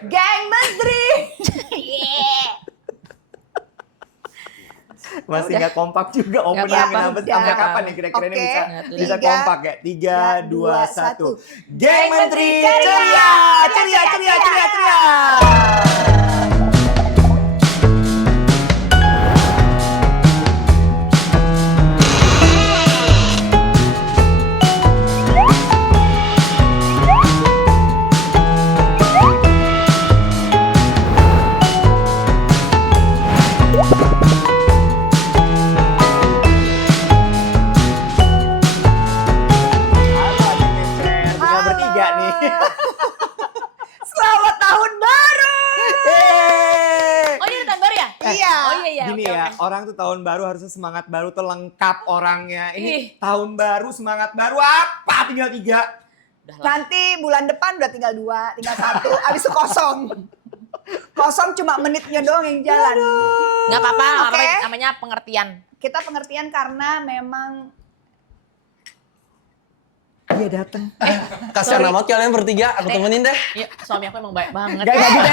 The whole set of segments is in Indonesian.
Geng Menteri. Masih nggak kompak juga opening apa-apa. sampai kapan nih kira-kira ini bisa kompak ya? 3, 2, 1. Geng Menteri ceria, ceria, ceria, ceria, ceria. Selamat tahun baru. Oh ini tahun baru ya? Iya. Oh iya. Gini oke, ya, oke. orang tuh tahun baru harusnya semangat baru tuh lengkap orangnya. Ih. Ini tahun baru, semangat baru apa? Tinggal 3. Udah lah. Nanti bulan depan udah tinggal 2, tinggal 1. Abis itu kosong. Kosong cuma menitnya doang yang jalan. Nggak apa-apa, Oke. namanya pengertian. Kita pengertian karena memang Dia datang. Kasihan amat kalian bertiga, aku temenin deh. Iya, suami aku emang baik banget. Gak gitu.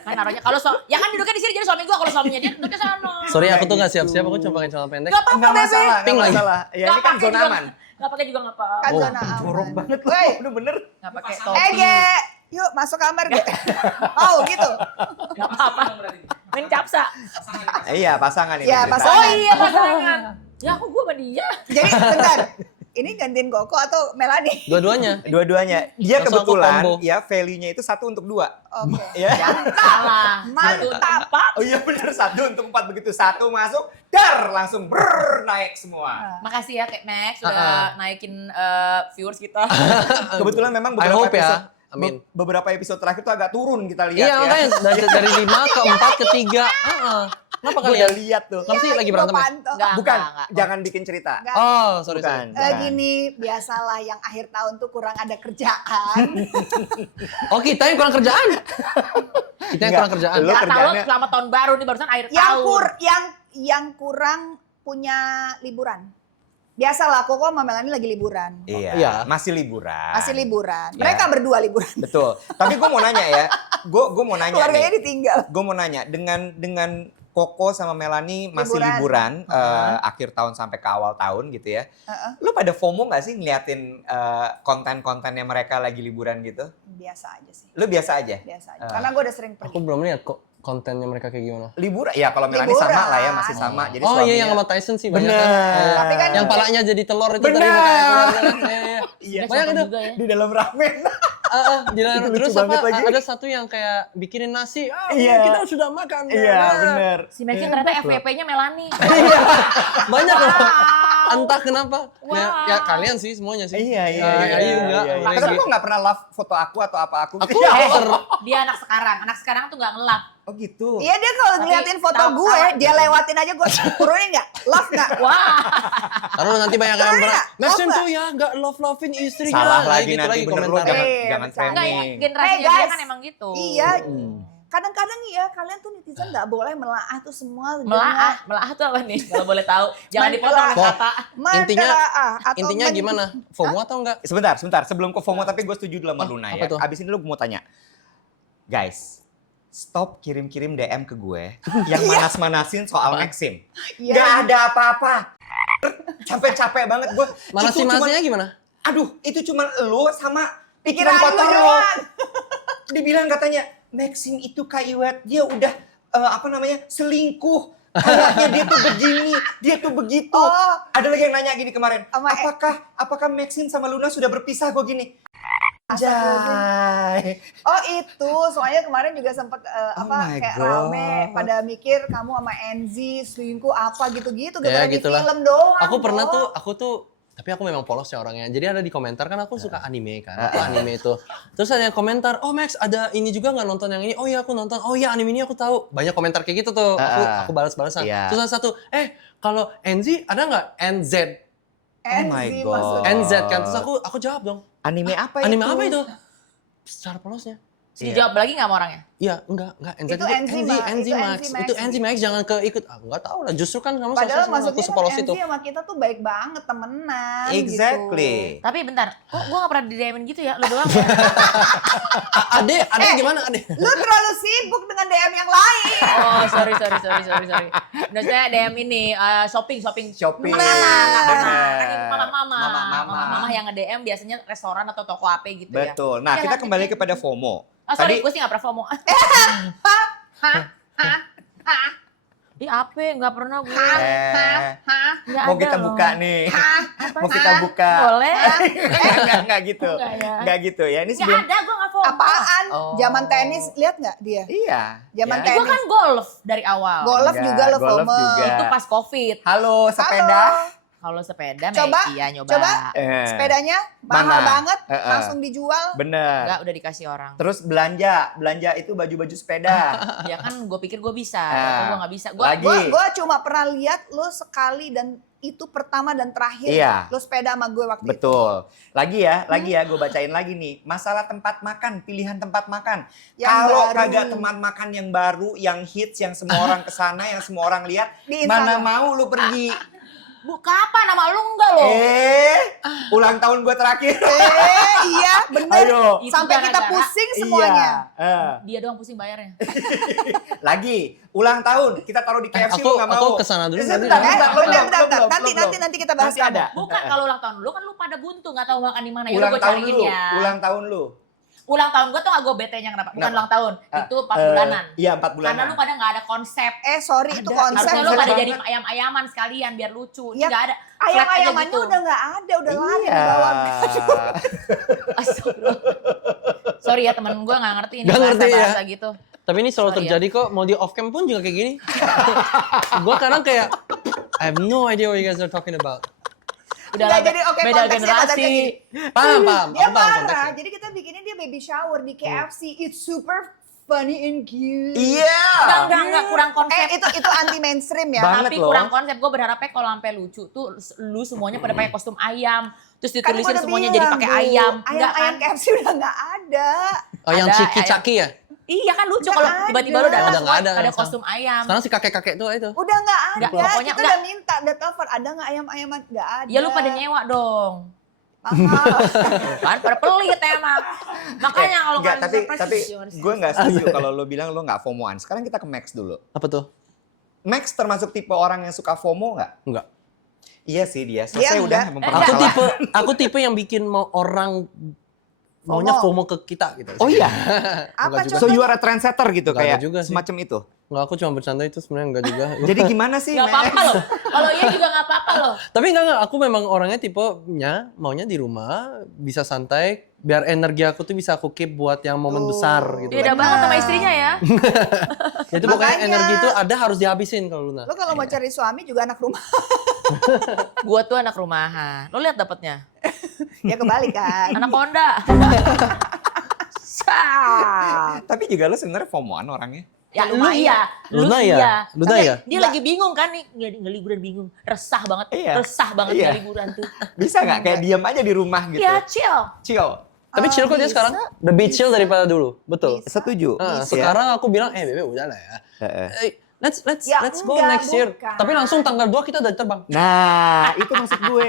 Kan naruhnya kalau ya kan duduknya di sini jadi suami gua, kalau suaminya dia duduknya sana. Sorry, aku tuh nggak siap-siap, aku cuma pakai celana pendek. Nggak apa-apa, Enggak Bebe. masalah, Pink enggak lagi. masalah. Ya ini Nggak kan pakai zona juga- aman. Nggak pakai juga nggak apa-apa. kan Oh, zona aman. Jorok banget loh, Woi, bener-bener. Nggak pakai Ge, topi. yuk masuk kamar Ge. Oh gitu. Nggak apa-apa. Main capsa. Iya, pasangan ini. Iya, cerita. pasangan. Oh iya pasangan. Ya aku gua sama dia. Jadi bentar. Ini gantiin Koko atau Melanie? Dua-duanya. Dua-duanya. Dia Langsung aku kebetulan combo. ya value-nya itu 1 untuk 2. Oke. Ya. Salah. Mantap. Satu, empat. Oh iya bener, 1 untuk 4 begitu. 1 masuk, dar langsung naik semua. Makasih ya Kak Max sudah naikin viewers kita. Kebetulan memang I beberapa hope ya. episode, Amin. beberapa episode terakhir tuh agak turun kita lihat Iya, ya. makanya dari 5 ke 4 ke 3. Kenapa Gue kalian? udah lihat tuh. Kenapa sih lagi berantem ya? Enggak, Bukan, enggak. jangan bikin cerita. Enggak. Oh, sorry. Bukan. Gini, biasalah yang akhir tahun tuh kurang ada kerjaan. Oh, kita yang kurang kerjaan. Kita yang kurang kerjaan. Lu Nggak tahu kerjaannya- selamat tahun baru nih barusan akhir yang tahun. yang kurang punya liburan. Biasalah Koko sama Melanie lagi liburan. Iya. Masih liburan. Masih liburan. Ya. Mereka berdua liburan. Betul. Tapi gue mau nanya ya. Gue mau nanya Keluarganya nih. ditinggal. Gue mau nanya dengan Koko sama Melanie masih Liburan. liburan akhir tahun sampai ke awal tahun gitu ya. Lu pada FOMO gak sih ngeliatin konten-kontennya mereka lagi liburan gitu? Biasa aja sih. Lu biasa aja? Biasa aja. Karena gue udah sering Aku pergi. belum lihat kok kontennya mereka kayak gimana. Liburan? Ya kalau Melanie Liburan. sama lah ya, masih sama. Jadi Oh iya, suaminya- yang sama Tyson sih banyak Bener. kan. Tapi kan Yang palanya jadi telur itu Bener. tadi mukanya keluar. Iya. Iya. Banyak itu. juga ya. Di dalam ramen. Di dalam- Itu lucu terus banget apa? lagi. Ada satu yang kayak bikinin nasi. Iya. Kita sudah makan. Iya bener. Si Maxi ternyata FVP-nya Melanie. Banyak loh. Wow. Entah kenapa. Ya, Wow. ya kalian sih semuanya sih. Iya, iya, Ya, iya, enggak. iya. Lagi. Tapi lu gak pernah love foto aku atau apa aku? Aku Ya, Dia anak sekarang. Anak sekarang tuh nggak ngelap. Oh gitu. Iya dia kalau Tapi ngeliatin foto tahu- gue, tahu. dia lewatin aja gue turunin nggak? Love nggak? Wah. Karena nanti banyak yang Bener berat. nggak? Maxim Love tuh ya nggak love-lovein istrinya. Salah Nah, lagi gitu nanti bener lu komentarnya. jangan Bercanda. Enggak ya, framing. generasinya Hey, dia guys. kan emang gitu. Iya. Hmm. Kadang-kadang iya kalian tuh netizen nggak boleh melaah tuh semua. Melaah tuh apa nih? Kalau boleh tahu. Jangan dipotong Mentelaah. oleh kata. Intinya gimana? FOMO atau enggak? Sebentar. Sebelum ke FOMO, tapi gue setuju dulu sama Oh, Luna apa ya. tuh? Abis ini lu mau tanya. Guys, stop kirim-kirim DM ke gue yang manas-manasin soal Maxim. Iya. Gak ada apa-apa. Capek-capek banget gue. Manasi-manasinya gimana? Aduh, itu cuma lu sama pikiran Pikiran lu kotor lo. doang. Dibilang katanya, Maxim itu kaiwet, dia udah selingkuh. Kayaknya dia tuh begini, dia tuh begitu. Oh. Ada lagi yang nanya gini kemarin, Sama apakah Maxim sama Luna sudah berpisah kok gini? Astagfirullahaladzim. Jai. Oh itu, soalnya kemarin juga sempet my kayak God. rame pada mikir kamu sama Enzi selingkuh apa gitu-gitu Ya, gara-gara di gitulah. film doang. Aku pernah kok. tapi aku memang polos ya orangnya. Jadi ada di komentar kan aku suka anime kan, anime itu. Terus ada yang komentar, oh Max ada ini juga nggak nonton yang ini? Oh iya aku nonton. Oh iya anime ini aku tahu. Banyak komentar kayak gitu tuh. Aku balas-balasan. Iya. Terus ada satu, kalau NZ ada nggak NZ? Oh my Enzi God. maksudnya. NZ kan. Terus aku jawab dong. Anime apa itu? Anime apa itu? Secara polosnya. Dijawab lagi nggak sama orangnya? Iya, enggak. Itu Enzymax. Itu Enzymax, jangan keikut. Aku nggak tahu lah, justru kan kamu Padahal aku maksudnya sepolos kan itu. Enzy sama kita tuh baik banget, temenan Exactly. gitu. Tapi bentar, kok gue gak pernah di DM-in gitu ya? Lu doang ya? Ade gimana Ade? Lu terlalu sibuk dengan DM yang lain. Oh, sorry. Maksudnya DM ini, shopping. Shopping. Kan Benar. mama yang nge-DM biasanya restoran atau toko apa gitu ya. Betul. Nah, Ya, kita lanjut, kembali ya. kepada FOMO. Sorry, gue sih gak pernah FOMO. Ih, apa? Gak pernah gue. Nggak Mau ada kita loh. buka nih. Apa Mau sih? kita buka. Boleh. Enggak gitu. Enggak ya. Enggak gitu ya. Ini Gak sebelum ada, gue gak FOMO. Apaan? Oh. Zaman tenis, lihat nggak dia? Iya. Zaman ya. tenis. Gue kan golf dari awal. Golf Enggak, juga lo golf FOMO. juga. Itu pas COVID. Halo, sepeda. Kalau sepeda, Coba, iya nyoba. coba. Eh, Sepedanya mahal Mana? banget, Eh. langsung dijual. Bener. Enggak, udah dikasih orang. Terus belanja itu baju-baju sepeda. Ya kan gue pikir gue bisa, Ah. gue gak bisa. Gue Lagi. Gue cuma pernah lihat lo sekali dan itu pertama dan terakhir Iya. lo sepeda sama gue waktu itu. Betul. Lagi ya, gue bacain lagi nih. Masalah tempat makan, pilihan tempat makan. Yang Kalau baru. kagak tempat makan yang baru, yang hits, yang semua orang kesana, yang semua orang lihat, Di mana Instagram. mau lu pergi? kapan nama lu enggak loh? Ulang tahun gue terakhir. Iya bener. Ayo. Itu Sampai kita gara-gara- pusing semuanya. Iya. Dia doang pusing bayarnya. Lagi, ulang tahun kita taruh di KFC lu nggak mau. Aku kesana dulu nanti. Bentar, Eh, bentar, bentar. belum. Nanti kita bahas Nanti kamu. ada. Bukan kalau ulang tahun lu kan lu pada buntu gak tahu makan di mana. Ya Ulang gue tahun cariin lu, ya. ulang tahun lu. Ulang tahun gue tuh gak gue betenya kenapa? Bukan Kenapa? ulang tahun, itu 4 bulanan. Iya, 4 bulanan. Karena lu pada gak ada konsep. Sorry itu Ada. konsep. Harusnya lu pada banget. jadi ayam-ayaman sekalian biar lucu. Ini Ya, gak ada. Flat aja Ayam-ayamannya gitu. udah nggak ada, udah lari Iya. di bawah. Astagfirullah. Sorry ya temen gue gak ngerti ini Nggak ngerti ya. bahasa-bahasa gitu. Tapi ini selalu Sorry terjadi kok, mau di off cam pun juga kayak gini. Gua kadang kayak I have no idea what you guys are talking about. Udah Nggak, lah, jadi oke, beda konteksnya kata generasi. dia gini. Paham. Dia Aku paham marah. konteksnya. Jadi kita bikinnya dia baby shower di KFC. It's super funny and cute. Iya. Enggak, kurang konsep. Itu anti mainstream ya. Banget Tapi loh. kurang konsep, gue berharapnya kalau sampai lucu tuh lu semuanya pada pakai kostum ayam, terus Kan gua ditulisin udah semuanya bilang, jadi pakai Bu, ayam, enggak Ayam kan? KFC udah nggak ada. Oh yang Ada, ciki-caki ya? Iya kan lucu Nggak kalau ada. tiba-tiba lu datang Udah nggak ada ada sekarang. kostum ayam. Sekarang si kakek-kakek tuh itu. Udah nggak ada. Nggak, pokoknya kita nggak. udah minta, udah telepon. Ada nggak ayam-ayaman? Nggak ada. Ya lu pada nyewa dong. Mahal. Kan pada pelit emang. Makanya kalau Enggak, nggak tapi surprise, gimana sih? gue nggak setuju kalau lu bilang lu nggak FOMOan. Sekarang kita ke Max dulu. Apa tuh? Max termasuk tipe orang yang suka FOMO nggak? Enggak. Iya sih dia. Selesai Dia udah enggak. Aku tipe yang bikin mau orang maunya FOMO ke kita gitu. Oh iya. Apa Nggak juga. So contohnya? you are a trendsetter gitu Nggak kayak juga sih. semacam itu. Enggak, aku cuma bercanda itu sebenarnya enggak juga. Jadi gimana sih? Nggak Max? apa-apa loh. Kalau iya juga nggak apa-apa loh. Tapi enggak, aku memang orangnya tipenya maunya di rumah, bisa santai, biar energi aku tuh bisa aku keep buat yang momen Tuh. besar gitu. Beda banget sama istrinya ya. Jadi pokoknya Makanya. energi itu ada harus dihabisin kalau Luna. Lo kalau mau cari suami juga anak rumah. Gua tuh anak rumahan. Lo lihat dapetnya. Ya kebalik kan. Anak Honda. Tapi juga lu sebenarnya FOMOan orangnya. Ya lu iya. Lu Luna ya? iya. Luna Tapi ya? Dia lagi bingung kan nih. Nggak liburan bingung. Resah banget. Iya. Resah banget Iya. nggak liburan tuh. Bisa nggak kayak diam aja di rumah gitu? Ya chill. Chill. Tapi chill kok dia bisa. sekarang. Lebih chill daripada dulu. Betul. Bisa. Setuju. Nah, Bisa. sekarang aku bilang, Bebe udah lah ya. Heeh. Let's Ya, go enggak, next year. bukan. Tapi langsung tanggal 2 kita udah terbang. Nah, itu maksud gue.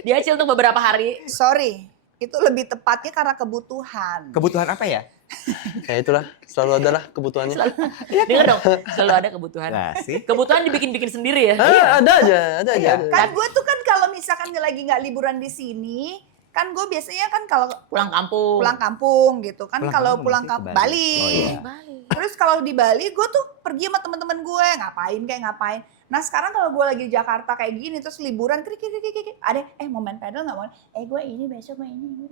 Dia chill tuh beberapa hari. Sorry, itu lebih tepatnya karena kebutuhan. Kebutuhan apa ya? Ya itulah, selalu ada lah kebutuhannya. Dengar dong. Selalu ada kebutuhan. Nah, sih. Kebutuhan dibikin-bikin sendiri ya. Ada aja, ada aja. Iya. ada. Kan gue tuh kan kalau misalkan lagi nggak liburan di sini, kan gue biasanya kan kalau Pulang kampung. pulang kampung gitu kan, Pulang kalau kampung pulang berarti ke kampung Bali. Bali. Oh, iya. Bali. Terus kalau di Bali gue tuh pergi sama teman-teman gue ngapain. Nah sekarang kalau gue lagi di Jakarta kayak gini terus liburan krik ada mau main pedal nggak mau? Gue ini besok main ini.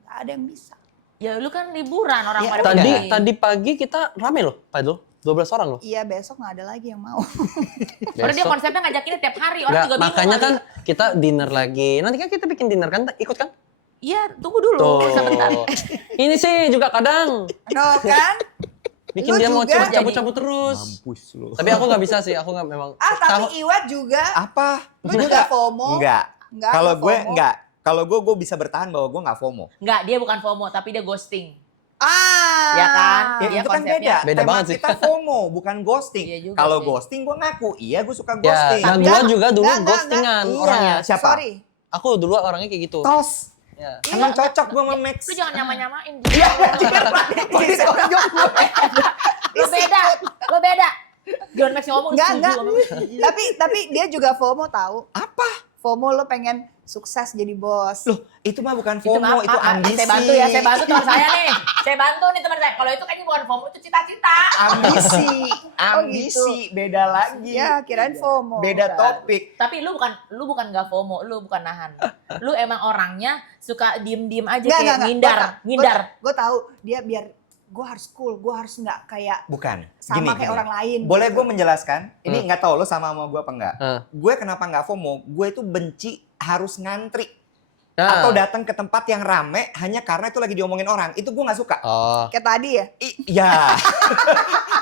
Nggak ada yang bisa. Ya lu kan liburan orang Ya, pada Tadi pergi. tadi pagi kita rame loh, Padlo. 12 orang loh. Iya besok nggak ada lagi yang mau. Padahal dia Besok. konsepnya ngajakinnya tiap hari. Orang Nggak, juga bingung. makanya kali. kan kita dinner lagi. Nanti kan kita bikin dinner kan, ikut kan? Iya, tunggu dulu. Tuh. Sebentar. Ini sih juga kadang No kan? bikin Lu dia mau juga cabut-cabut terus. Mampus lu. Tapi aku nggak bisa sih, aku nggak memang. Tapi Iwat juga. Apa? Lu juga FOMO. Enggak. Enggak, Kalau nggak gue FOMO. enggak. Kalau gue bisa bertahan bahwa gue nggak FOMO. Enggak, dia bukan FOMO, tapi dia ghosting. Ya kan? Ya, Iya, itu kan konsepnya. beda. Beda Tema banget sih. kita FOMO, bukan ghosting. Iya juga Kalau sih. ghosting gue ngaku, iya gue suka Ya, ghosting. nah Enggak, gue juga dulu enggak, ghostingan enggak. orangnya. Iya. Siapa? Sorry. Aku dulu orangnya kayak gitu. Tos. Ya. Emang cocok gue sama Max. Lu jangan nyama-nyamain. Iya, kok ditonjok gue. Lo beda. John Max ngomong Enggak. setuju. Tapi dia juga FOMO tahu. Apa? FOMO lo pengen sukses jadi bos. Loh, itu mah bukan Itu FOMO, maaf, itu ambisi. Saya bantu ya, saya bantu teman saya nih. Saya bantu nih teman saya. Kalau itu kayaknya bukan FOMO, itu cita-cita. Ambisi, Oh, ambisi, beda lagi. Ya, kirain FOMO. Beda Bukan. topik. Tapi lu bukan nggak FOMO, lu bukan nahan. Lu emang orangnya suka diem-diem aja Enggak, kayak ngindar. Gue tahu dia biar gue harus cool, gue harus nggak kayak Bukan. sama kayak orang lain. Boleh gitu. gue menjelaskan? Ini nggak tahu lo sama gue apa enggak. Hmm. Gue kenapa nggak FOMO? Gue itu benci harus ngantri. Nah. Atau datang ke tempat yang rame hanya karena itu lagi diomongin orang. Itu gue nggak suka. Oh. Kayak tadi ya. Iya.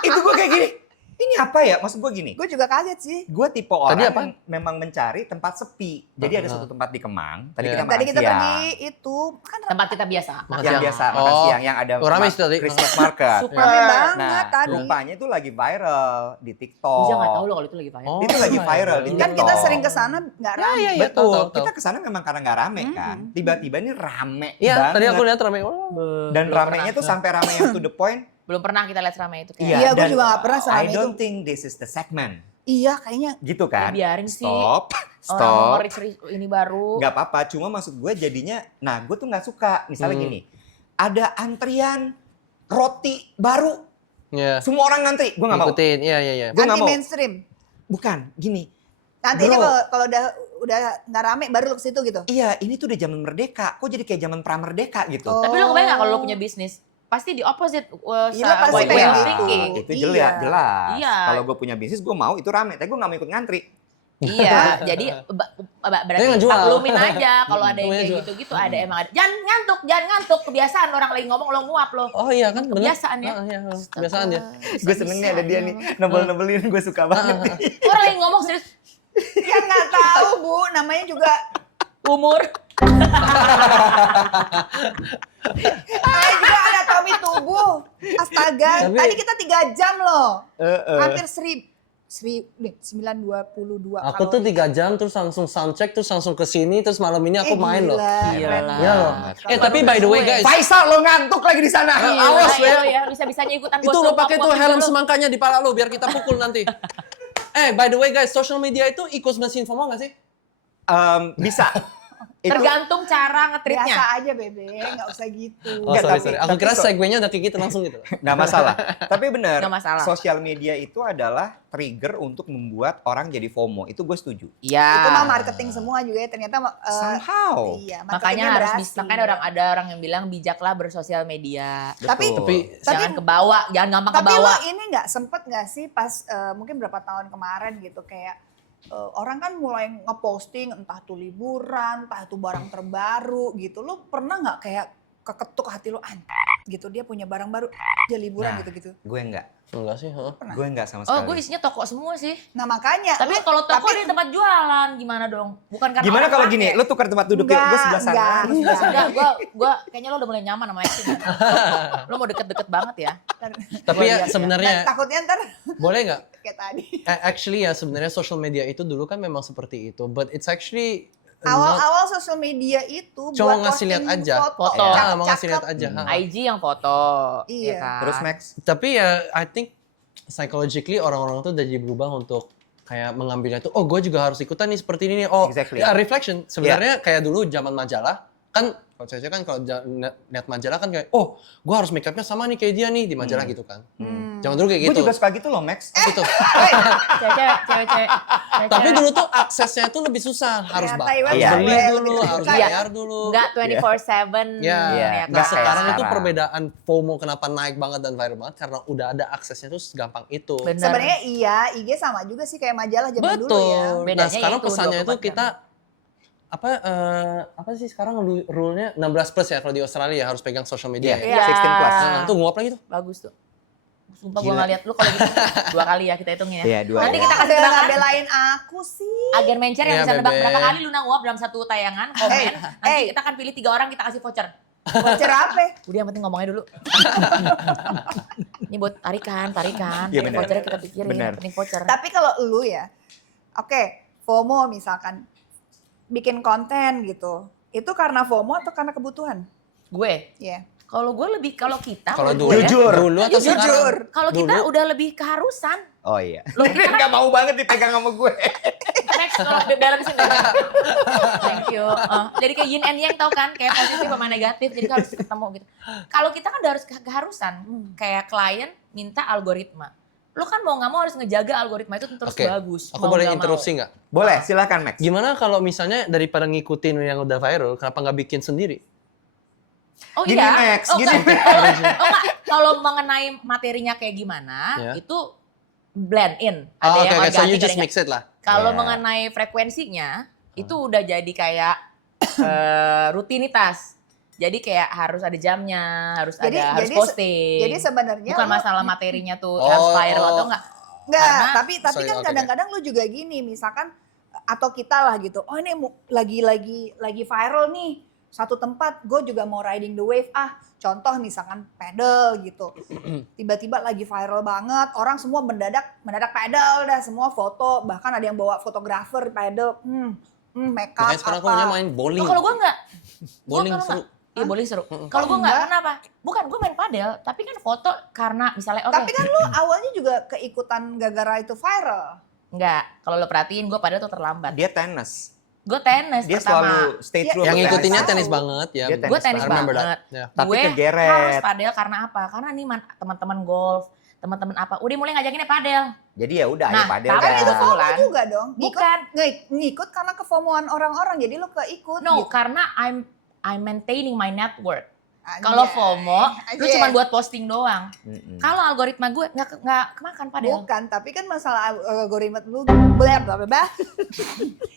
Itu gue kayak gini. Ini apa ya? Maksud gue gini. Gue juga kaget sih. Gue tipe Tadi orang apa? yang memang mencari tempat sepi. Jadi ada suatu tempat di Kemang. Tadi Iya. kita makan Tadi kita siang. pergi itu kan Tempat kita biasa. Makan Yang siang. biasa makan Oh. siang yang ada Oh, rame sih tadi. Christmas market. Super. rame Iya. banget Nah, tadi. rupanya itu lagi viral di TikTok. Bisa nggak tahu lo kalau itu lagi viral. Oh. Itu lagi viral di Kan TikTok. kita sering kesana nggak rame. Iya, Betul. tahu. Kita kesana memang karena nggak rame kan. Tiba-tiba ini rame Iya, banget. tadi aku lihat rame. Oh. Dan Belum ramenya tuh sampai rame yang to the point. Belum pernah kita lihat ramai itu kayak. Iya, gua dan juga nggak pernah I selama don't think this is the segment. Iya, kayaknya Gitu kan? biarin sih. Stop. Orang mau Stop. nge-reach ini baru. Nggak apa-apa. Cuma maksud gue jadinya, nah gue tuh nggak suka. Misalnya gini, ada antrian roti baru. Iya. Semua orang ngantri. Gue nggak mau. Ngikutin. Iya. Gua nggak anti mau. mainstream. Bukan, gini. Nanti ini Bro. kalau udah nggak rame baru lu ke situ gitu. Iya, ini tuh udah zaman merdeka. Kok jadi kayak zaman pra-merdeka gitu? Oh. Tapi lo kebayang nggak kalau lo punya bisnis? Pasti di opposite Iya, pasti way pengen of gitu. thinking. Itu Iya. jelas. Iya. Kalau gue punya bisnis, gue mau itu rame. Tapi gue nggak mau ikut ngantri. Iya, jadi berarti Dia ngejual. maklumin aja kalau ada yang Dia kayak ngejual. gitu-gitu ada emang ada. Jangan ngantuk. Kebiasaan orang lagi ngomong lo nguap lo. Oh iya kan, bener. Kebiasaan ya. Ah, iya, kebiasaan ya. Gue seneng nih ada dia nih. Nebel-nebelin, gue suka banget nih. Orang lagi ngomong serius Ya nggak tahu Bu, namanya juga umur. juga anatomi tubuh. Astaga, Tapi- tadi kita 3 jam loh. Heeh. Hampir 922. Aku tuh 3 jam terus langsung sound check terus langsung ke sini terus malam ini aku main loh. Gila. Iya loh. Tapi by the way guys, Faisal lo ngantuk lagi di sana. awas lo ya. Lo ya bisa-bisanya ikutan Itu lo pakai tuh helm semangkanya di pala lo biar kita pukul nanti. By the way guys, social media itu ikut mesin FOMO nggak sih? Bisa. Itu Tergantung cara ngetritnya. Biasa aja Bebe, nggak usah gitu. Oh Nggak, sorry. Aku tapi kira so- segue-nya udah kayak gitu langsung gitu. nggak masalah. Tapi benar, Nggak masalah. sosial media itu adalah trigger untuk membuat orang jadi FOMO. Itu gue setuju. Iya. Itu mah marketing semua juga ya ternyata. Somehow. Iya, Makanya marketingnya harus berhasil. makanya ada orang yang bilang bijaklah bersosial media. Tapi- Betul. Tapi Jangan kebawa, jangan gampang Tapi kebawa. lo ini nggak sempet nggak sih pas mungkin berapa tahun kemarin gitu kayak orang kan mulai ngeposting entah tuh liburan, entah itu barang terbaru gitu. Lo pernah nggak kayak keketuk hati lo gitu dia punya barang baru dia liburan Nah. gitu-gitu. Gue enggak. enggak sih, huh? Gue enggak sama Oh, sekali. gue isinya toko semua sih. Nah makanya. Tapi lo- kalau toko tapi- di tempat jualan gimana dong? Bukan karena Gimana orang kalau pakai. gini, lu tukar tempat duduk yuk, gue sebelah sana. Enggak. Enggak, kayaknya lo udah mulai nyaman sama Exin. Lo mau deket-deket banget ya. Tapi ya Nah, sebenarnya takutnya ntar boleh nggak? kayak tadi. Actually ya sebenarnya social media itu dulu kan memang seperti itu, but it's actually not- Awal-awal sosial media itu Cuma buat ngasih lihat posting aja. Foto. cakep-cakep. mau ngasih lihat aja. ha. IG yang foto. Iya. ya kan? Terus Max, Tapi ya I think psychologically orang-orang tuh udah jadi berubah untuk kayak mengambilnya tuh, oh gue juga harus ikutan nih seperti ini nih. Oh, Exactly. ya, reflection. Sebenarnya kayak dulu zaman majalah, kan kalau saya kan kalau lihat majalah kan kayak, oh gue harus make upnya sama nih kayak dia nih di majalah gitu kan. Zaman dulu kayak gue gitu. juga suka gitu loh Max. Gitu. Cewek-cewek. Tapi dulu tuh aksesnya tuh lebih susah, harus Ternyata harus iya, beli iya, dulu, lebih harus terbuka ya. bayar dulu. Enggak 24/7. Ya, Iya, ya nah nggak kan? sekarang itu sekarang. perbedaan FOMO kenapa naik banget dan viral banget karena udah ada aksesnya tuh segampang itu. Bener. Sebenarnya iya, IG sama juga sih kayak majalah zaman dulu Betul. ya. Nah Bedanya sekarang itu, pesannya itu 24 kita apa sih sekarang rule-nya 16 plus ya kalau di Australia ya harus pegang social media. Iya, ya. 16 plus. Nah, tuh nguap lagi tuh. Bagus tuh. Sumpah Gila. gue ngeliat lu kalau gitu 2 kali ya kita hitungin ya. Iya, 2. Nanti ya. kita kasih Ada tebakan. belain aku sih. Agen mencer yang Iya, bisa nebak Bebe. berapa kali Luna nguap dalam satu tayangan, komen. Nanti Hey. kita akan pilih 3 orang, kita kasih voucher. Voucher apa? Udah yang penting ngomongnya dulu. Ini buat tarikan. Iya, Yang benar. vouchernya kita pikirin, Benar. yang penting voucher. Tapi kalau lu ya, oke, FOMO misalkan bikin konten gitu, itu karena FOMO atau karena kebutuhan? Gue, Iya. kalau kita, Kalau menurut dulu, gue ya, Jujur. dulu atau Jujur. sekarang? kalau kita Dulu. udah lebih keharusan. Oh iya. Loh, kita kan- Gak mau banget dipegang sama gue. Next, tolong biar habisin deh. Thank you. Jadi kayak yin and yang tau kan, kayak positif sama negatif, jadi harus ketemu gitu. Kalau kita kan udah harus keharusan, kayak klien minta algoritma. Lu kan mau nggak mau harus ngejaga algoritma itu terus Oke, bagus. Aku mau boleh nggak mau. interupsi nggak? Boleh, silakan Max. Gimana kalau misalnya daripada ngikutin yang udah viral, kenapa nggak bikin sendiri? Oh Gini, iya. Max, Oh, gini, enggak. Oh, enggak. Kalau mengenai materinya kayak gimana, Ya. itu blend in. Oh, Ada oke, yang oke, so organik, you ada just yang mix it lah. Kalau Ya. mengenai frekuensinya, itu udah jadi kayak rutinitas. Jadi kayak harus ada jamnya, harus harus posting. Jadi sebenarnya bukan lu- masalah materinya tuh Oh, harus viral atau oh. enggak. Enggak, Karena- tapi Sorry, kan oke, kadang-kadang lu juga gini, misalkan atau kita lah gitu. Oh ini lagi viral nih. Satu tempat gue juga mau riding the wave. Contoh misalkan pedal gitu. Tiba-tiba lagi viral banget, orang semua mendadak pedal dah, semua foto, bahkan ada yang bawa fotografer pedal. Make up Makanya sekarang aku maunya apa. main bowling. Oh, kalau gue enggak. Bowling Gua kalau seru. enggak. Iya bowling seru. Mm-mm. Kalau gue enggak, Enggak. kenapa? Bukan gue main padel, tapi kan foto karena misalnya oke. Tapi kan lu awalnya juga keikutan gara-gara itu viral. Enggak, kalau lo perhatiin gue padel tuh terlambat. Dia tenis. Gue tenis Dia pertama. selalu stay Ya, true. Yang sama ngikutinnya Tahu. tenis banget ya. Dia Gue tenis I remember banget. that. Ya. Tapi Gue kegeret. harus padel karena apa? Karena nih teman-teman golf, teman-teman apa, udah mulai ngajakinnya padel. Jadi ya udah, ayo Nah, padel tapi Kan dah. itu FOMO Kebetulan. juga dong. Bukan. Ngikut karena kefomoan orang-orang, jadi lu keikut. No, gitu. karena I'm maintaining my network. Anjay. Kalau FOMO, lu Anjay. cuma buat posting doang. Mm-mm. Kalau algoritma gue nggak kemakan padel. Bukan, tapi kan masalah algoritma lu bla bla bla.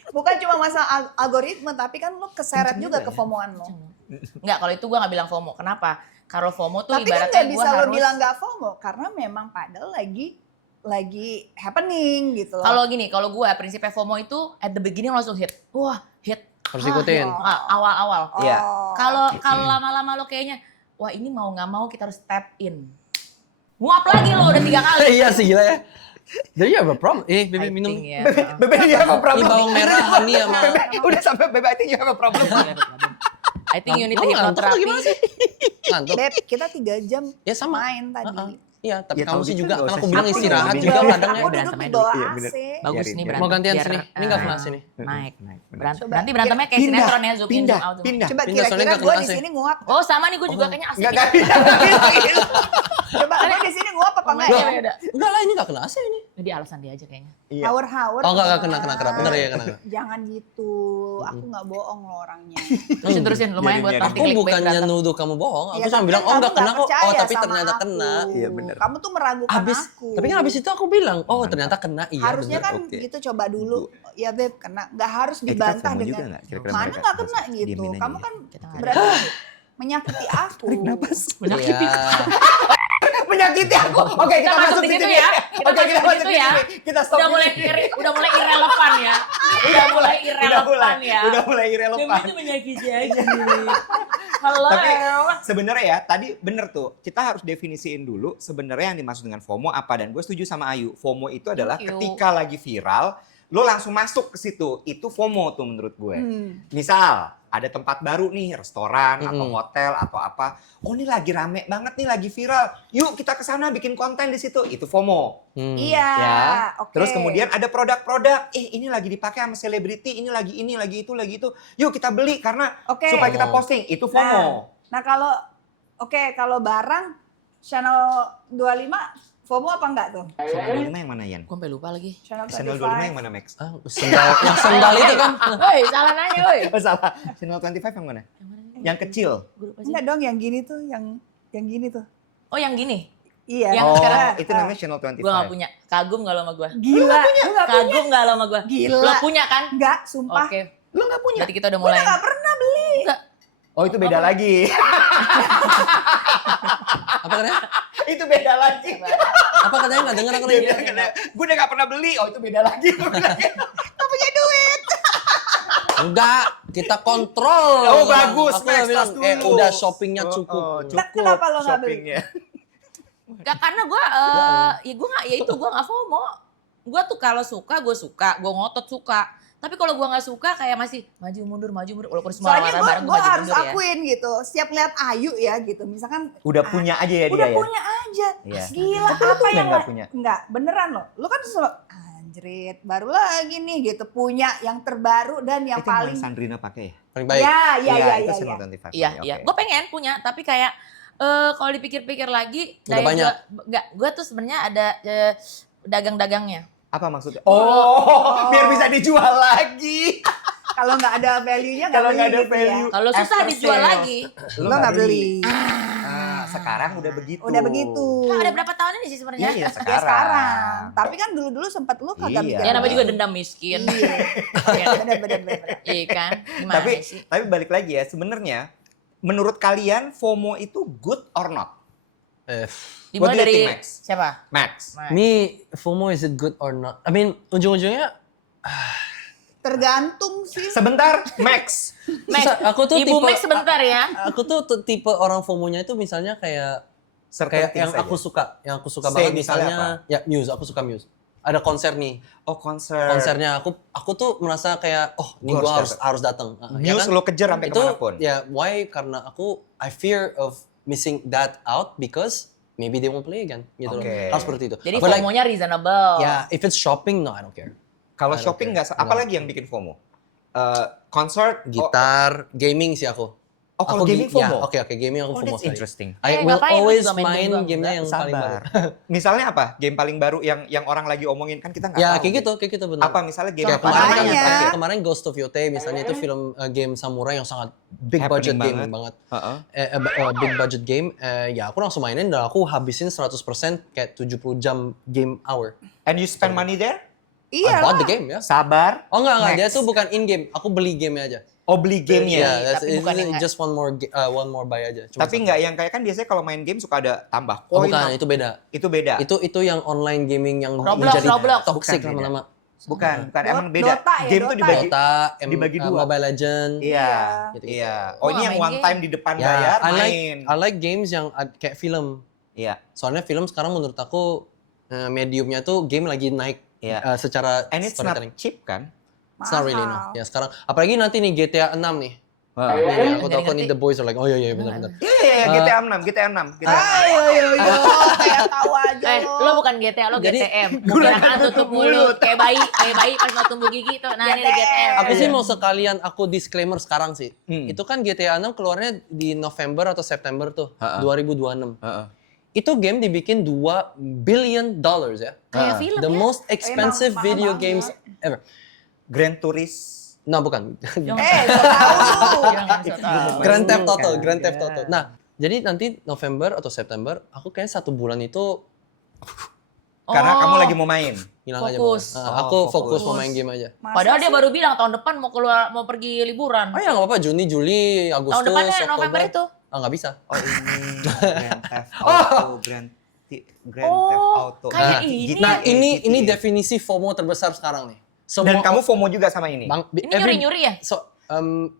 Bukan cuma masalah algoritma, tapi kan lu keseret juga ya. kefomoan lu. Nggak, kalau itu gue nggak bilang FOMO. Kenapa? Kalau FOMO tuh Tapi kan ibaratnya nggak gue bisa lo harus. bilang nggak FOMO karena memang padahal lagi happening gitu loh. Kalau gini, kalau gue prinsipnya FOMO itu at the beginning langsung hit. Wah, hit. Harus ikutin. Awal-awal. Iya. Kalau lama-lama lo kayaknya, wah ini mau nggak mau kita harus tap in. Nguap lagi lo udah 3 kali. Iya sih gila ya. Jadi ya problem. Baby I minum. think, ya. Bebe, you have a problem. Ini bawang merah, honey sama. Bebe, udah sampai Bebe, I think you have a problem. I think you need to Kamu ngantuk atau hypnotherapy. gimana sih? Ngantuk. Beb, kita 3 jam Ya sama. main tadi. Iya, tapi Ya, kamu kalau sih gitu juga. nggak Kan usah aku bilang sibuk. istirahat Aku juga di- kadang Aku ya. berantem duduk di aja bawah Iya, bener. AC. Bagus Biarin, nih biarin. Mau gantian biar, sini. Ini nggak kena sini. Naik. Naik. Nanti berantemnya kayak sinetron ya, zoom in, pindah, zoom out. pindah. Coba Pindah, soalnya kira-kira nggak gue kena di AC. sini nguap. Oh sama nih gue juga kayaknya asik. Enggak pindah. Coba gue di sini nguap apa enggak Iya, ya? beda. Enggak lah, ini nggak kena AC ini. Jadi alasan dia aja kayaknya. Iya. Hawar-hawar. Oh enggak kena. Bener ya kena. Jangan gitu. Aku nggak bohong loh orangnya. Terusin lumayan buat Biarin, party Aku clickbait bukannya berantem. nuduh kamu bohong. Aku Ya, cuma tapi bilang, kan oh enggak kamu kena kok. Oh percaya tapi sama ternyata aku. kena. Iya, bener. Kamu tuh meragukan Habis, aku. tapi kan habis itu aku bilang, oh ternyata kena. Iya harusnya bener. kan oke. gitu coba dulu. Ya Beb, kena. Nggak harus Kita dibantah FOMO juga dengan nggak? Kira-kira mana mereka nggak kena diemin gitu. aja Kamu ya? kan Kita nggak berarti menyakiti aku. Tarik napas. Menyakiti. Iya. Menyakiti aku. Oke, kita masuk di situ ya. Oke, kita masuk situ di ya. sini. Kita stop. Udah mulai irrelevan ya. Udah mulai irrelevan ya. Udah mulai irrelevan. Demi itu menyakiti aja nih. Halo. Tapi sebenarnya ya tadi bener tuh, kita harus definisiin dulu sebenarnya yang dimaksud dengan FOMO apa, dan gue setuju sama Ayu. FOMO itu adalah Thank you. ketika lagi viral, lo langsung masuk ke situ. Itu FOMO tuh menurut gue. Hmm. Misal ada tempat baru nih, restoran atau Mm-mm. hotel atau apa. Oh ini lagi rame banget nih, lagi viral. Yuk kita ke sana bikin konten di situ. Itu FOMO. Iya, Ya. oke. Terus kemudian ada produk-produk. Ini lagi dipakai sama selebriti. Ini, lagi itu. Yuk kita beli karena Oke. supaya kita FOMO. posting. Itu FOMO. Nah kalau barang Channel 25 FOMO apa enggak tuh? Channel 25 yang mana Yan? Gue sampai lupa lagi. Channel Channel 25. 25 yang mana Max? Ah, yang sendal itu kan. Woi, salah nanya woi. Oh salah. Channel 25 yang mana? Yang kecil. Gue lupa sih. Enggak dong, yang gini tuh, yang gini tuh. Oh yang gini. Iya. Yang Oh, sekarang. itu namanya Channel 25. Gue gak punya. Kagum gak lo sama gue? Gila. Lu nggak punya? Kagum gak lo sama gue? Gila. Lo punya kan? Enggak, sumpah. Oke. Lu nggak punya? Berarti kita udah Gue mulai. nggak pernah beli. Enggak. Oh itu beda lagi. Apa katanya? Itu beda lagi. Apa katanya nggak dengar aku Dia lagi? bilang, gue udah gak pernah beli. Oh itu beda lagi. Gak punya duit. Enggak, kita kontrol. Oh, bagus, Aku udah Max, bilang, tas dulu. udah shoppingnya cukup. Kenapa lo nggak beli? shoppingnya. Gak, karena gue, gue nggak FOMO. Gue tuh kalau suka, gue ngotot suka. Tapi kalau gue nggak suka kayak masih maju mundur, walaupun semua Soalnya barang gue maju harus mundur ya. akuin gitu. Setiap lihat Ayu ya gitu, misalkan Udah punya aja ya dia udah ya. punya aja. Iya. Gila, Tapi lu apa tuh yang nggak punya? Enggak, beneran loh. Lu kan selalu anjrit, baru lagi nih gitu punya yang terbaru dan yang Itu yang paling Sandrina pakai ya? Paling baik. ya itu ya. Channel 25. Iya, Oke. iya. Gue pengen punya, tapi kayak kalau dipikir-pikir lagi, Udah banyak. Gue tuh sebenarnya ada dagang-dagangnya. Apa maksudnya? Oh, biar bisa dijual lagi. Kalau nggak ada value-nya nggak Kalau beli nggak ada gitu ya. value. Kalau susah After dijual sales. lagi. Lo nggak beli. Sekarang udah begitu. Udah begitu. Nah, ada berapa tahun ini sih sebenarnya? Iya, Ya sekarang. sekarang. Tapi kan dulu-dulu sempat lu kagak Iya. bikin. Ya namanya juga dendam miskin. Iya. Iya. Bener. Iya kan? Gimana Tapi sih? balik lagi ya, sebenarnya menurut kalian FOMO itu good or not? Dimulai What do you dari think, Max? siapa? Max. Me, FOMO is it good or not? I mean, ujung-ujungnya Tergantung sih. Sebentar, Max. Max, susah. Aku tuh Ibu tipe, Max sebentar ya. Aku tuh tipe orang FOMO-nya itu misalnya kayak Certain yang things aku aja. suka Say, banget misalnya misalnya ya Muse, aku suka Muse. Ada konser nih, Oh, konser. konsernya aku tuh merasa kayak ini Gua gue harus harus datang. Ya Muse kan? lo kejar sampai Itu kemanapun. ya why karena I fear of missing that out because maybe they won't play again gitu loh. Oke. Harus seperti itu. Jadi But like, FOMO-nya reasonable. ya if it's shopping no I don't care. Kalau I don't shopping care. nggak, apalagi yang bikin FOMO? Concert, Gitar, gaming sih aku. Oh, kalau Aku gaming ya, FOMO. Oke, gaming aku Oh, FOMO that's sekali. interesting. I will ngapain lu always juga main game main doang? gamenya yang paling baru. Misalnya apa? Game paling baru yang orang lagi omongin kan kita nggak Ya tahu. kayak gitu benar. Apa misalnya game Kayak yang kemarin paling Makanya. terakhir? kemarin Ghost of Yote misalnya itu film game samurai yang sangat big budget Happening game banget. Heeh. Big budget game. Ya aku langsung mainin dan aku habisin 100% kayak 70 jam game hour. And you spend money there? Iya I bought lah. the game ya. Sabar. Oh enggak, dia Next. tuh bukan in game. Aku beli gamenya aja. Oh, beli gamenya. Iya, tapi bukan yang- just one more buy aja. Cuma Tapi satu. nggak yang kayak kan biasanya kalau main game suka ada tambah Oh, koin. bukan, itu beda. Itu beda. Itu yang online gaming yang Roblox, menjadi Roblox. toxic Bukan, lama-lama. bukan. Emang beda. Dota ya, Game tuh Dota dibagi. Dota, dibagi dua. Mobile Legend. Iya. Gitu-gitu. Iya. Gua Oh, ini nggak yang main one game. time di depan Ya, bayar I main. like games yang kayak film. Iya. Soalnya film sekarang menurut aku mediumnya tuh game lagi naik Iya. secara And it's not storytelling. cheap kan? It's not really Mahal. no. Ya sekarang apalagi nanti nih GTA 6 nih. Iya, Aku Dari tahu nih nanti. The Boys are like oh iya benar-benar. iya, GTA 6, GTA 6. Ayo, kayak tahu aja lo. Lo bukan GTA, lo Jadi, GTM. Gerakan tutup mulut. Kayak bayi pas mau tumbuh gigi tuh. Nah, ini ada GTM. Aku sih mau sekalian aku disclaimer sekarang sih. Hmm. Itu kan GTA 6 keluarnya di November atau September tuh, Ha-ha. 2026. Heeh. Itu game dibikin $2 billion ya. Kayak film The ya. most expensive Emang video mahal games ever. Grand Tourist. No, bukan. Jangan So tahu. Jangan so tau. Grand Theft Auto, Kan, Grand Theft ya. Auto. Nah, jadi nanti November atau September, aku kayak 1 bulan itu Karena Oh. kamu lagi mau main. hilang aja. Fokus. banget. Oh, Aku fokus fokus. mau main game aja. Masa Padahal dia sih? baru bilang tahun depan mau pergi liburan. Oh ya nggak apa-apa, Juni, Juli, Agustus, Tahun depannya Oktober. November itu. Ah nggak bisa. Oh, ini Grand Theft Auto, Grand Theft Auto. kayak Nah, ini. Nah GTA. ini definisi FOMO terbesar sekarang nih. Dan kamu FOMO juga sama ini? Ini nyuri-nyuri ya? So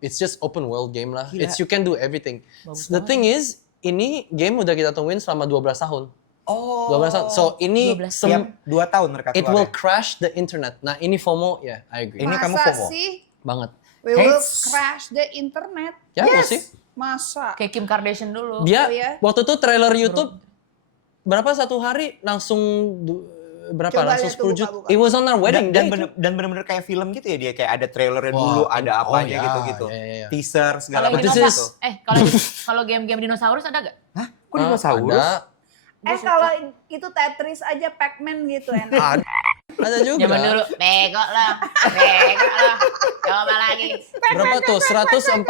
it's just open world game lah. Gila. It's you can do everything. Bagus The thing is, ini game udah kita tungguin selama 12 tahun. Oh. 12 tahun. So ini 12. Tiap 2 tahun mereka it keluar will ya? crash the internet. Nah ini FOMO, ya, I agree. Ini kamu Masa FOMO? sih? Banget. We will Hates. crash the internet. Ya Yes. sih. Masa? Kayak Kim Kardashian dulu. Dia Oh, ya? waktu itu trailer YouTube berapa satu hari langsung berapa Coba langsung lihat 10 tuh, juta. buka. It was on our wedding day. Dan bener-bener kayak film gitu ya dia kayak ada trailernya Wah, dulu, ada oh apanya ya, gitu-gitu. ya. Teaser segala Kalau macam. This dinosaurus, is- kalau game-game dinosaurus ada gak? Hah? Kok dinosaurus? Ada. Kalau itu Tetris aja Pac-Man gitu enak. Ada juga. Zaman dulu, bego lah. Coba lagi. Berapa tuh? 143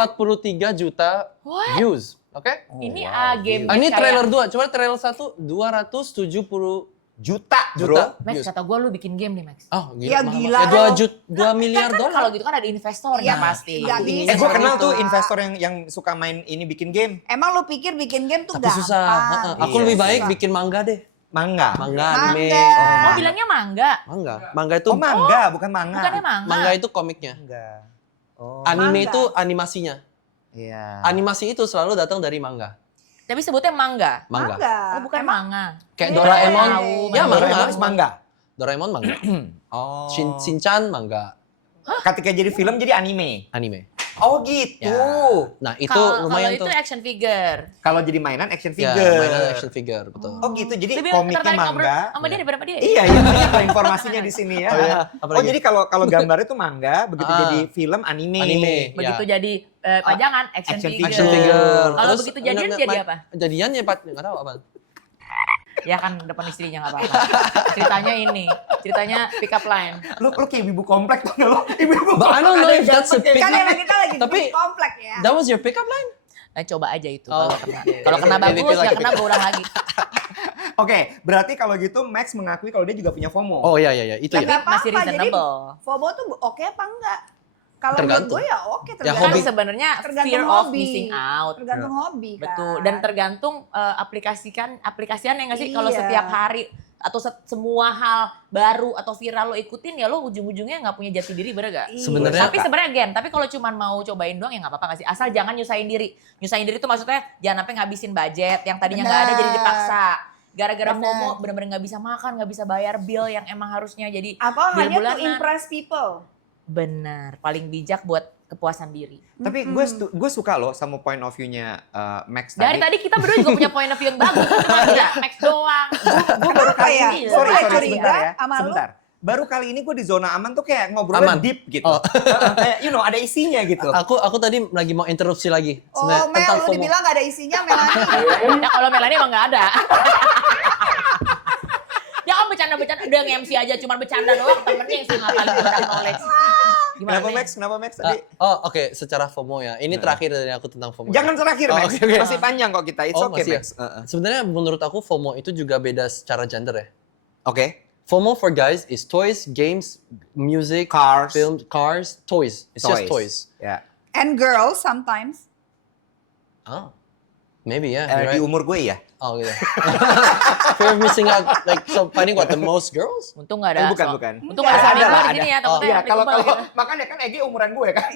juta What? views. Oke? Oh, Ini wow, game. Ini kayak- trailer 2. Coba trailer 1 270 juta, bro. juta Max, views. kata gue lu bikin game nih, Max. Oh, Ya, mahal gila. banget. 2 miliar Kan dolar. kalau gitu kan ada investornya Iya, pasti. nggak bisa. Gue kenal Gitu. tuh investor yang suka main ini bikin game. Emang lu pikir bikin game tuh Tapi gampang? susah. Heeh. Aku Iya, lebih baik susah. bikin manga deh. Mangga. Manga, Manga. anime. Oh, Oh, bilangnya mangga. Manga. Manga itu Oh, manga, bukan manga. Bukannya mangga. manga itu komiknya. Mangga. Anime Manga. itu animasinya. Iya. Animasi itu selalu datang dari manga. Tapi sebutnya manga. Manga. Oh, bukan Emang? manga. Kayak Iya. Doraemon. Ya Doraemon manga. manga. Doraemon manga. Oh. Shinchan manga. Ketika jadi film jadi anime. Anime. Oh gitu. Ya. Nah itu Kalau lumayan itu tuh. action figure. Kalau jadi mainan action Ya, figure. mainan action figure, betul. Oh gitu. Jadi Lebih komiknya tertarik ngobrol manga. sama dia daripada dia. Iya, iya banyak lah informasinya di sini ya. Oh, iya. Oh Apalagi? jadi kalau gambarnya tuh manga, begitu Ah. jadi film anime. Anime. Begitu Ya. jadi pajangan action Action figure. Action figure. Kalau begitu jadian jadi apa? Jadian ya nggak tahu apa. Ya kan depan istrinya nggak apa-apa. Ceritanya ini, ceritanya pick up line. Lo kayak ibu komplek tuh nggak lo? Ibu But I don't know if that's a pick Kan emang kita lagi Tapi- di komplek ya. That was your pickup line? Nah, coba aja itu Oh, kalau kena. iya. Kalau kena Iya, bagus, iya, nggak iya, kena gue ulang lagi. Oke, berarti kalau gitu Max mengakui kalau dia juga punya FOMO. Oh iya iya itu Tapi ya. Nggak masih apa-apa, jadi reasonable. FOMO tuh oke apa enggak? Kalau menurut Tergantung. gue ya oke, Ya, tergantung. Kan hobi. sebenarnya Tergantung fear of hobi. missing out. Tergantung hobi kan. Betul. Dan tergantung aplikasian yang nggak sih kalau Iya. setiap hari atau semua hal baru atau viral lo ikutin ya lo ujung-ujungnya nggak punya jati diri, bener gak? Iya. Sebenarnya Tapi sebenarnya tapi kalau cuma mau cobain doang ya nggak apa-apa nggak sih? Asal jangan nyusahin diri. Nyusahin diri itu maksudnya jangan sampai ngabisin budget yang tadinya nggak ada jadi dipaksa. Gara-gara Bener. FOMO bener-bener nggak bisa makan, nggak bisa bayar bill yang emang harusnya jadi Apa Bill hanya to bulanan. impress people? benar paling bijak buat kepuasan diri. Tapi gue suka loh sama point of view-nya Max Dari tadi kita berdua juga punya point of view yang bagus, cuma kita Max doang. Gue baru kali ya? ini, Iya. sorry Gue sebentar curiga ya, sama lu. sebentar. Baru kali ini gue di zona aman tuh kayak ngobrolnya Aman. deep gitu. Oh. Kayak ada isinya gitu. Aku tadi lagi mau interupsi lagi. Oh, Sebenarnya Mel, tentang lu FOMO. dibilang gak ada isinya, Melani. Ya kalau Melani emang nggak ada. Ya kan bercanda-bercanda, udah nge-MC aja cuma bercanda doang, temennya yang sih ngapalin tentang knowledge. Gimana Kenapa nih? Max? Kenapa Max tadi? Oke, secara FOMO ya. Ini terakhir dari aku tentang FOMO. Jangan terakhir Oh, Max, oke, oke. masih panjang kok kita. It's Oh, okay masih ya? Max. Sebenarnya menurut aku FOMO itu juga beda secara gender ya. Oke. FOMO for guys is toys, games, music, Cars. film, cars, toys. It's just toys. Ya. And girls sometimes. Oh, maybe yeah. Di you're right. umur gue ya. Oh gitu. Fear of missing out, like so finding what the most girls. Untung nggak ada. Bukan, bukan. Untung nggak ada Enggak, suami ada gue lah, di sini ya, ada. takutnya Iya, kalau dikumpul gitu. makanya kan Egi umuran gue kan.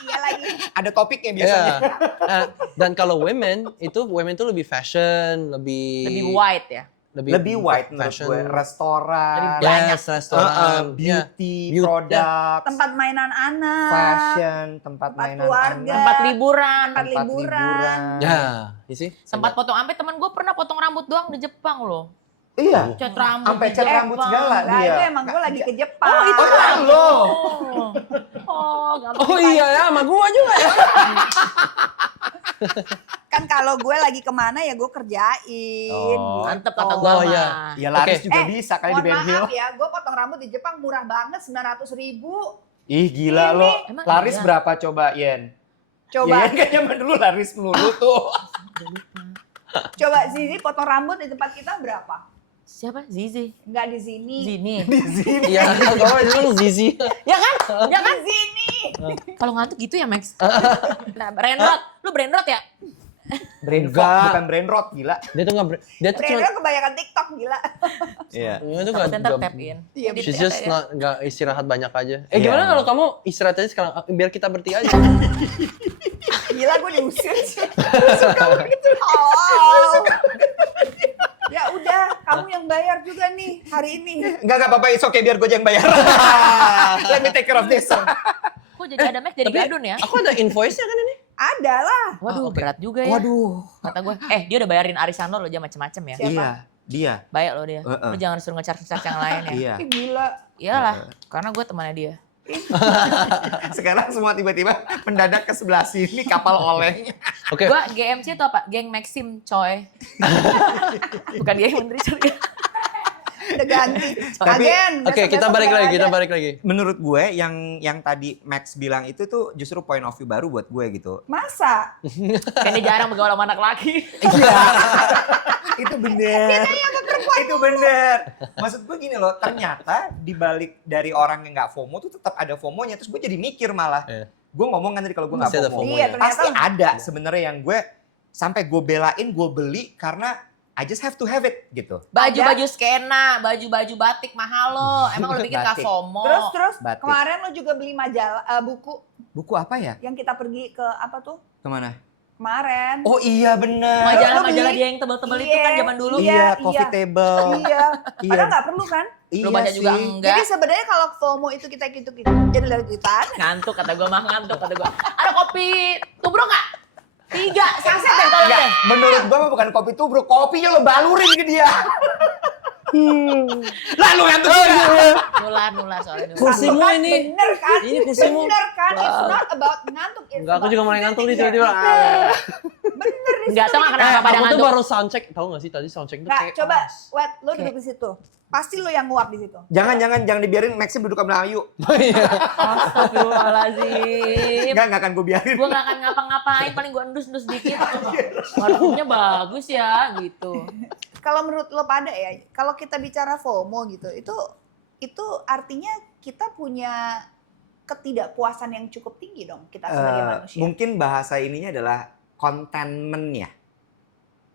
Iya lagi. Ada topiknya biasanya. Yeah. Dan kalau women itu lebih fashion, Lebih wide ya. Lebih wide menurut fashion. gue. Restoran, Lebih banyak. Yes, restoran, yeah. beauty, Beauty, produk, Tempat mainan anak. fashion, tempat tempat mainan keluarga. anak, Tempat liburan. Tempat liburan. Ya, you see? Sempat potong sampai temen gue pernah potong rambut doang di Jepang loh. Iya. Cat rambut Sampai di cat Jepang. rambut segala. Nah, Iya. itu emang gue lagi ke Jepang. Oh, itu Oh, ya lo. gampang. Oh iya ya, sama gua juga ya. Kan kalau gue lagi kemana ya gue kerjain. Oh. Mantep gitu. kata gue Oh, mah. iya. Ya laris Oke. juga bisa kali di Mohon Ben Hill. maaf ya, gue potong rambut di Jepang murah banget, 900.000. Ih gila Ini. lo. Emang Laris iya? berapa coba Yen? Coba, Yen kan zaman dulu laris melulu tuh. coba sini potong rambut di tempat kita berapa? Siapa? Zizi. Enggak di sini. Zini. Di sini. Iya, kalau itu kan Zizi. Ya kan? Ya kan? Di sini. Kalau ngantuk gitu ya, Max? Nah, brainrot. Lu brainrot ya? Brain fog, Enggak. bukan brain rot gila. Dia tuh nggak, dia tuh cuma, Brandon kebanyakan TikTok gila. Iya. dia tuh Takutnya ntar nggak, tap in. Iya, Edit she's ya, just ya. nggak istirahat banyak aja. Iya. Gimana kalau kamu istirahat aja sekarang, biar kita bertiga aja. Gila gue diusir sih. Suka begitu. Oh. Ya udah, kamu yang bayar juga nih hari ini. Enggak apa-apa, it's okay biar gue yang bayar. Let me take care of this. Kok jadi ada Max jadi Tapi gadun ya? aku ada invoice-nya kan ini? Ada lah. Waduh, oke. berat juga ya. Waduh. Kata gue, dia udah bayarin arisan lo aja macem-macem ya. Siapa? Iya, dia. Bayar lo dia. Heeh. Lo jangan suruh nge-charge yang lain ya. Iya. Ih, gila. Iyalah, karena gue temannya dia. Sekarang semua tiba-tiba mendadak ke sebelah sini kapal oleng. Oke. Gue GMC itu apa? Geng Maxim, coy. Bukan dia yang menteri surga. Udah ganti. Tapi- Agen. Oke, kita besok-besok balik udah lagi, kita ada. balik lagi. Menurut gue yang tadi Max bilang itu tuh justru point of view baru buat gue gitu. Masa? Kayaknya jarang bergaul sama anak laki. Iya. Itu bener. Itu bener. Maksud gue gini loh, ternyata dibalik dari orang yang nggak FOMO tuh tetap ada FOMO-nya. Terus gue jadi mikir malah. Iya. Gue ngomong kan tadi kalau gue nggak Pasti ada FOMO. FOMO Iya, ya. ternyata Pasti ada sebenarnya yang gue sampai gue belain, gue beli karena I just have to have it gitu. Baju-baju skena, baju-baju batik mahal lo. Emang lo pikir gak Batik. FOMO? Terus Batik. kemarin lo juga beli majalah buku Buku apa ya? yang kita pergi ke apa tuh? Kemana? Kemarin. Oh iya bener. Majalah-majalah Lo beli? dia yang tebal-tebal itu kan zaman dulu. Iya, coffee table. Iya. Iya. Padahal nggak perlu kan? Iya Lo baca juga sih. enggak. Jadi sebenarnya kalau FOMO itu kita gitu-gitu. Jadi dari duitan. Ngantuk kata gue mah ngantuk kata gue. Ada kopi tubruk nggak? 3 saset deh tolong Enggak, deh. menurut gua mah bukan kopi tubruk, kopinya lo balurin ke dia. Lah lu ngantuk juga. Nular soalnya. Kursimu Kan ini. bener kan? Ini kursimu. Bener kan? It's Wow. not about ngantuk. It's Enggak, aku about juga mulai ngantuk nih thinking. tiba-tiba. Bener. Enggak tahu nggak kenapa pada Aku tuh ngantuk. baru soundcheck, tahu nggak sih tadi soundcheck tuh Nggak, kayak coba. Wet, lo Oke. duduk di situ. Pasti lo yang nguap di situ. Jangan dibiarin Maxim duduk sama Ayu. Astagfirullahaladzim. Enggak akan gue biarin. Gue gak akan ngapa-ngapain, paling gue endus-endus dikit. Parfumnya bagus ya, gitu. Kalau menurut lo pada ya, kalau kita bicara FOMO gitu, itu artinya kita punya ketidakpuasan yang cukup tinggi dong kita sebagai manusia. Mungkin bahasa ininya adalah contentment ya.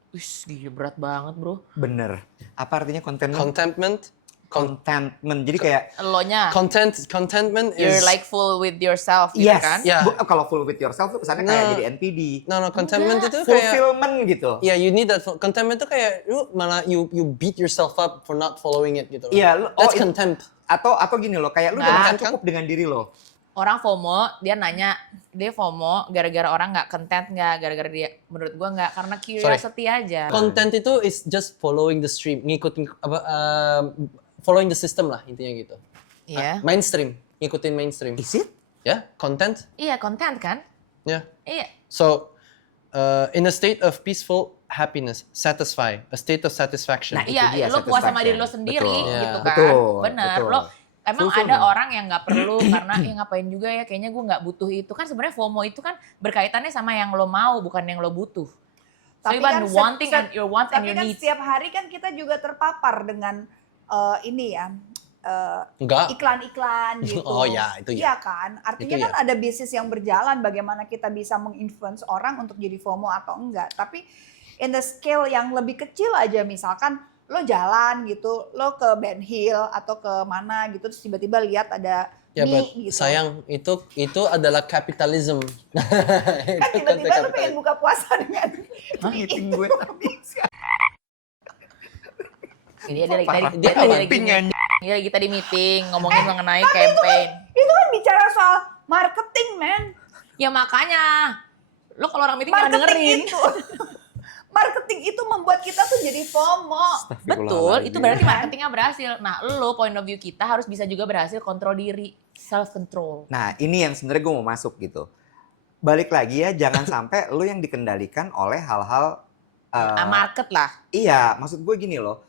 Wih, gila berat banget bro. Bener. Apa artinya contentment? contentment. Contentment. Jadi kayak Elonya, Contentment you're is like full with yourself gitu yes. kan? Ya. Kalau full with yourself tuh kesannya kayak No. jadi NPD. no contentment itu kayak Fulfillment gitu. ya you need that contentment itu kayak lu malah you beat yourself up for not following it gitu loh. Iya, That's contempt. atau gini loh, kayak lu udah Nah, merasa kan? cukup dengan diri lo. Orang FOMO, dia nanya, dia FOMO gara-gara orang nggak content nggak, gara-gara dia, menurut gua nggak, karena curiosity aja. Content itu is just following the stream, ngikutin apa following the system lah intinya gitu. Iya, Mainstream, ngikutin mainstream. Is it? Ya, content. iya content kan? Ya. Iya. So in a state of peaceful happiness, satisfy, a state of satisfaction. Nah, itu Iya, dia lo puas sama satisfaction. diri lo sendiri Betul. gitu Iya. kan. Betul, Bener. betul. Lo emang Fulfillment. ada orang yang nggak perlu karena ya ngapain juga ya, kayaknya gue nggak butuh itu. Kan sebenarnya FOMO itu kan berkaitannya sama yang lo mau bukan yang lo butuh. So Tapi even kan wanting and your wants and Tapi your kan needs. setiap hari kan kita juga terpapar dengan ini ya, Enggak. iklan-iklan gitu. Oh ya, itu ya. Iya kan? Artinya Itu kan ada bisnis yang berjalan bagaimana kita bisa menginfluence orang untuk jadi FOMO atau enggak. Tapi in the scale yang lebih kecil aja, misalkan lo jalan gitu, lo ke Ben Hill atau ke mana gitu, terus tiba-tiba lihat ada Ya, mie but gitu. sayang itu adalah kapitalism. Kan tiba-tiba lo pengen buka puasa dengan Meeting gue. Dia lagi Parah. dia lagi Ping, anjing. dia lagi tadi meeting ngomongin mengenai campaign. itu kan bicara soal marketing, men. Ya makanya lo kalau orang meeting jangan dengerin. Marketing itu. Marketing itu membuat kita tuh jadi FOMO. Betul, itu berarti marketingnya berhasil. Nah, lo point of view kita harus bisa juga berhasil kontrol diri, self control. Nah, ini yang sebenarnya gue mau masuk gitu. Balik lagi ya, jangan sampai lu yang dikendalikan oleh hal-hal Market lah. iya, maksud gue gini loh.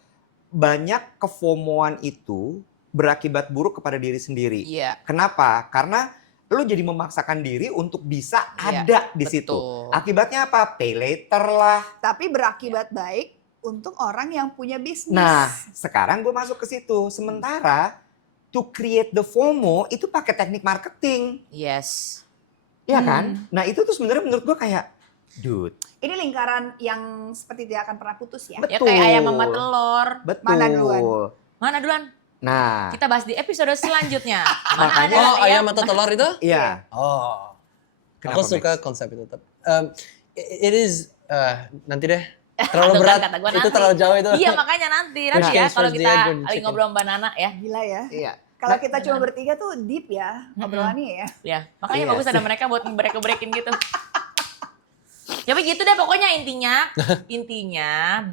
Banyak kefomoan itu berakibat buruk kepada diri sendiri. Iya. Kenapa? Karena lu jadi memaksakan diri untuk bisa Iya, ada di situ. betul. Akibatnya apa? Pay later lah. Tapi berakibat baik untuk orang yang punya bisnis. Nah, sekarang gue masuk ke situ. Sementara to create the FOMO itu pakai teknik marketing. Yes. Iya kan? Nah, itu tuh sebenarnya menurut gue kayak dude. Ini lingkaran yang seperti tidak akan pernah putus ya. Ya kayak ayam sama telur. Betul. Mana duluan? Mana duluan? Nah, Kita bahas di episode selanjutnya. Mana Makanya- ada Oh, ayam atau telur itu? iya. Oh. Kenapa, Aku suka Max? konsep itu tetap. It is nanti deh. Terlalu Tuh kan berat. kata gua Itu nanti. terlalu jauh itu. Iya makanya nanti Nah, ya kalau first kita dia, good lagi chicken. ngobrol Mbak Nana ya. Gila ya. Iya. Kalau kita cuma bertiga tuh deep ya obrolannya ya. Ya, makanya Iya bagus ada mereka buat ngebrek-ngebrekin gitu. Ya begitu deh pokoknya intinya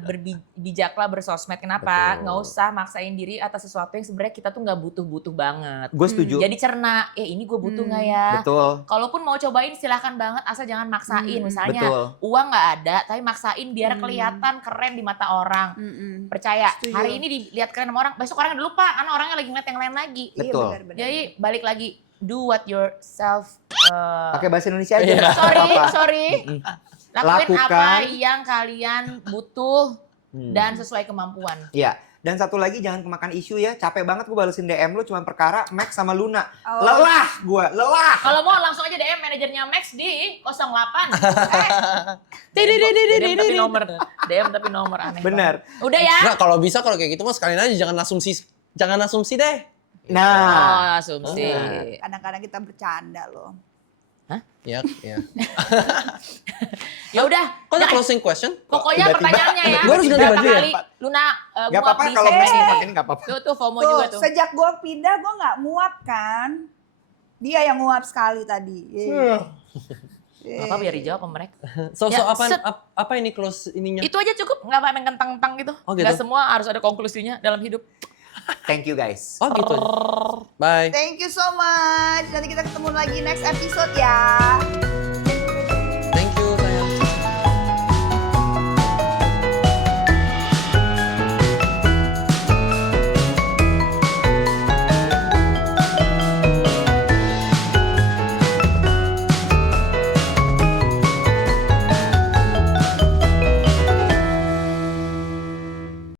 berbijaklah bersosmed. Kenapa? Betul. Nggak usah maksain diri atas sesuatu yang sebenarnya kita tuh nggak butuh-butuh banget. Gue setuju. Jadi cerna, ini gue butuh nggak ya? Betul. Kalaupun mau cobain silahkan banget, asal jangan maksain. Misalnya Betul. uang nggak ada, tapi maksain biar kelihatan keren di mata orang. Percaya, Setuju. hari ini dilihat keren sama orang, besok orang udah lupa, karena orangnya lagi ngeliat yang lain lagi. Betul. Iya benar-benar. Jadi balik lagi, do what yourself. Pakai bahasa Indonesia aja. Iya. nggak apa-apa. Sorry. Lakuin Lakukan. apa yang kalian butuh Hmm. dan sesuai kemampuan. Iya. Dan satu lagi jangan kemakan isu ya. Capek banget gue balesin DM lu cuma perkara Max sama Luna. Oh. Lelah gue, lelah. Kalau mau langsung aja DM manajernya Max di 08. DM tapi nomor aneh. Bener. banget. Udah ya. Nah, kalau bisa kalau kayak gitu mah sekalian aja jangan asumsi deh. Nah, Oh, asumsi. Kadang-kadang kita bercanda loh. Ya. Ya udah. Kok ada Nah, closing question? pokoknya Tiba-tiba- pertanyaannya ya. Gua harus ganti berapa baju ya? kali Luna gak nguap apa-apa di kalau sini? Max nguap ini gak apa-apa. Tuh FOMO Tuh, juga tuh. sejak gue pindah gue nggak nguap kan. Dia yang nguap sekali tadi. Apa biar dijawab sama mereka. So Ya, apa ini close ininya? Itu aja cukup, nggak apa-apa yang kentang-kentang gitu. Oh, gitu. Nggak semua harus ada konklusinya dalam hidup. Thank you guys. Oh gitu. Bye. Thank you so much. Nanti kita ketemu lagi next episode ya.